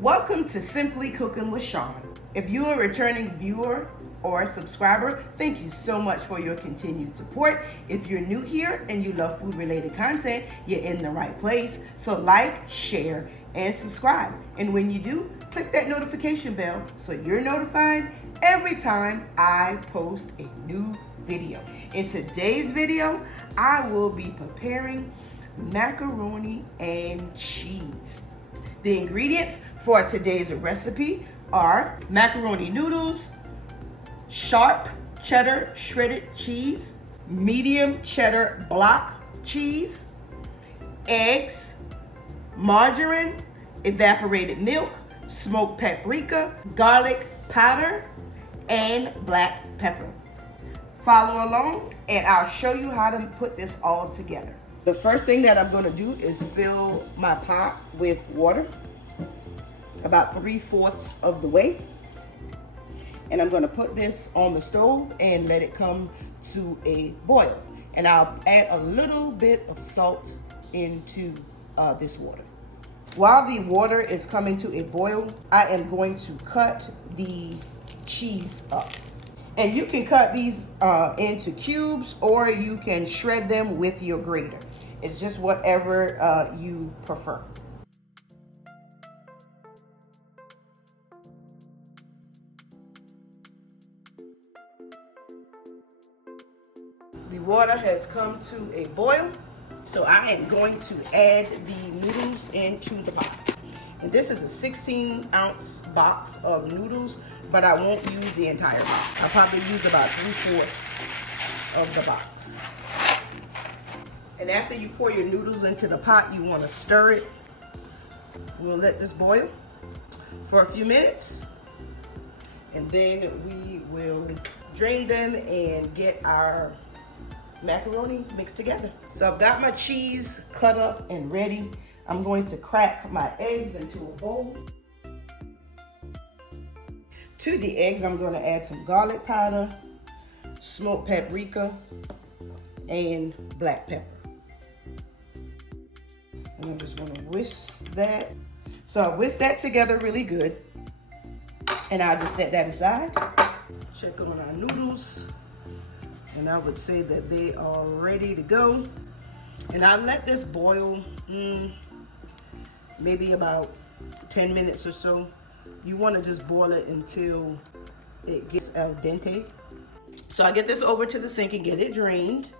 Welcome to Simply Cooking with Shawn. If you're a returning viewer or a subscriber, thank you so much for your continued support. If you're new here and you love food-related content, you're in the right place. So like, share, and subscribe. And when you do, click that notification bell so you're notified every time I post a new video. In today's video, I will be preparing macaroni and cheese. The ingredients for today's recipe are macaroni noodles, sharp cheddar shredded cheese, medium cheddar block cheese, eggs, margarine, evaporated milk, smoked paprika, garlic powder, and black pepper. Follow along and I'll show you how to put this all together. The first thing that I'm going to do is fill my pot with water, about 3/4 of the way. And I'm going to put this on the stove and let it come to a boil. And I'll add a little bit of salt into this water. While the water is coming to a boil, I am going to cut the cheese up. And you can cut these into cubes or you can shred them with your grater. It's just whatever you prefer. The water has come to a boil, so I am going to add the noodles into the pot. And this is a 16-ounce box of noodles, but I won't use the entire box. I'll probably use about 3/4 of the box. And after you pour your noodles into the pot, you want to stir it. We'll let this boil for a few minutes, and then we will drain them and get our macaroni mixed together. So I've got my cheese cut up and ready. I'm going to crack my eggs into a bowl. To the eggs, I'm going to add some garlic powder, smoked paprika, and black pepper. And I'm just going to whisk that. So I whisk that together really good. And I'll just set that aside. Check on our noodles. And I would say that they are ready to go. And I'll let this boil maybe about 10 minutes or so. You want to just boil it until it gets al dente. So I get this over to the sink and get it drained.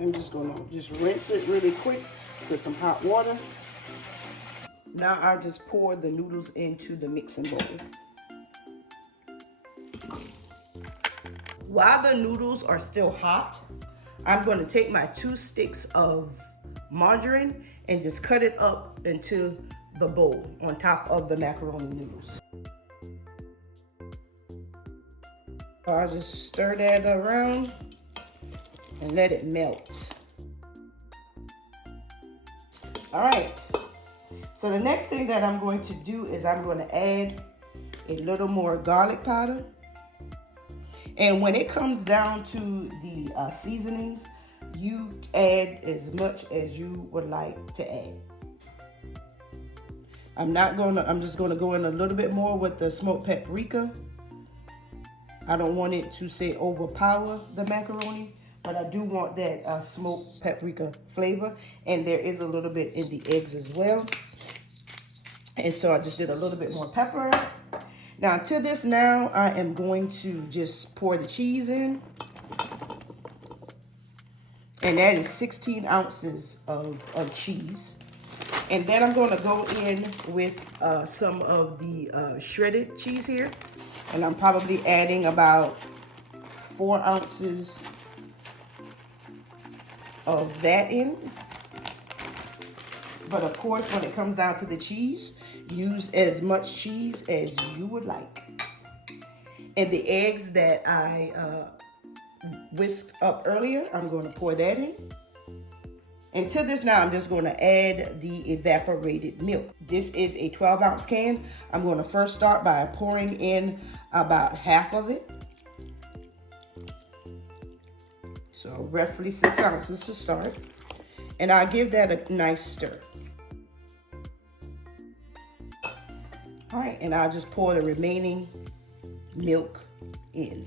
I'm just going to rinse it really quick with some hot water. Now I'll just pour the noodles into the mixing bowl. While the noodles are still hot, I'm going to take my 2 sticks of margarine and just cut it up into the bowl on top of the macaroni noodles. I'll just stir that around and let it melt. All right. So the next thing that I'm going to do is I'm going to add a little more garlic powder. And when it comes down to the seasonings, you add as much as you would like to add. I'm just going to go in a little bit more with the smoked paprika. I don't want it to say overpower the macaroni, but I do want that smoked paprika flavor. And there is a little bit in the eggs as well. And so I just did a little bit more pepper. Now to this now, I am going to just pour the cheese in. And that is 16 ounces of cheese. And then I'm going to go in with some of the shredded cheese here. And I'm probably adding about 4 ounces of that in. But of course, when it comes down to the cheese, use as much cheese as you would like. And the eggs that I whisked up earlier, I'm going to pour that in. And to this now, I'm just going to add the evaporated milk. This is a 12-ounce can. I'm going to first start by pouring in about half of it. So roughly 6 ounces to start. And I'll give that a nice stir. All right, and I'll just pour the remaining milk in.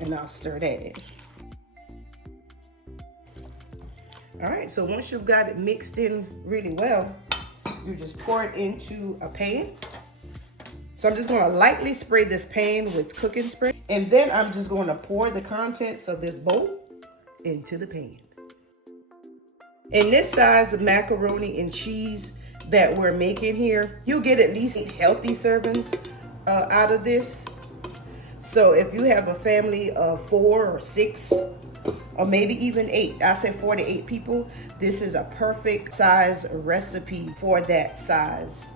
And I'll stir that in. All right, so once you've got it mixed in really well, you just pour it into a pan. So I'm just gonna lightly spray this pan with cooking spray, and then I'm just gonna pour the contents of this bowl into the pan. In this size of macaroni and cheese that we're making here, you'll get at least 8 healthy servings out of this. So if you have a family of 4 or 6, or maybe even 8, I say 4 to 8 people, this is a perfect size recipe for that size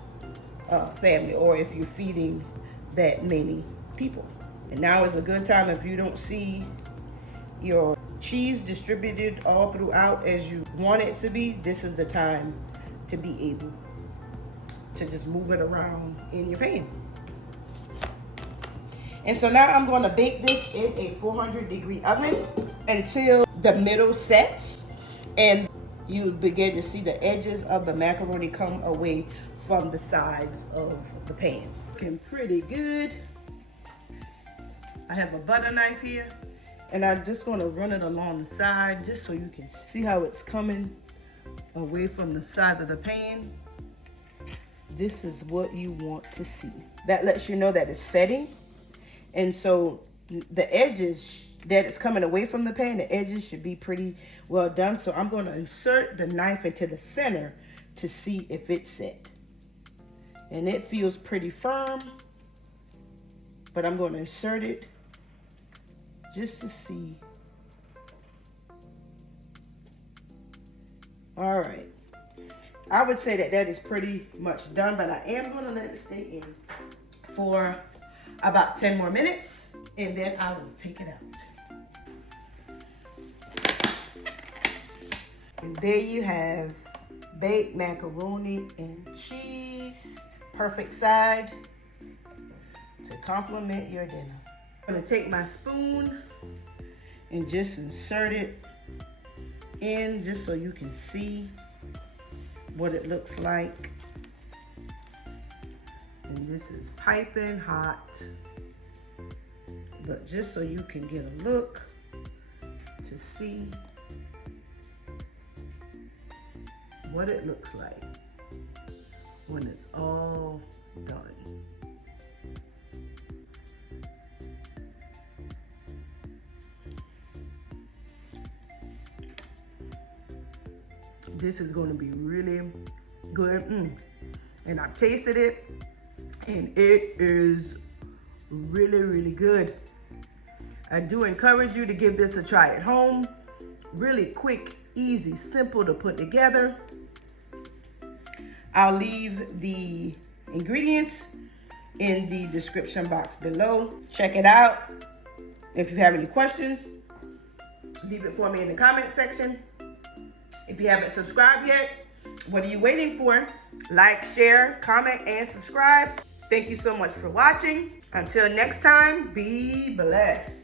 family, or if you're feeding that many people. And now is a good time, if you don't see your cheese distributed all throughout as you want it to be, this is the time to be able to just move it around in your pan. And so now I'm going to bake this in a 400-degree oven until the middle sets and you begin to see the edges of the macaroni come away from the sides of the pan. Looking pretty good. I have a butter knife here, and I'm just going to run it along the side just so you can see how it's coming away from the side of the pan. This is what you want to see. That lets you know that it's setting. And so the edges that it's coming away from the pan, the edges should be pretty well done. So I'm going to insert the knife into the center to see if it's set. And it feels pretty firm, but I'm going to insert it just to see. All right. I would say that that is pretty much done, but I am going to let it stay in for about 10 more minutes, and then I will take it out. And there you have baked macaroni and cheese. Perfect side to complement your dinner. I'm gonna take my spoon and just insert it in just so you can see what it looks like. And this is piping hot, but just so you can get a look to see what it looks like when it's all done. This is going to be really good. And I've tasted it, and it is really, really good. I do encourage you to give this a try at home. Really quick, easy, simple to put together. I'll leave the ingredients in the description box below. Check it out. If you have any questions, leave it for me in the comment section. If you haven't subscribed yet, what are you waiting for? Like, share, comment, and subscribe. Thank you so much for watching. Until next time, be blessed.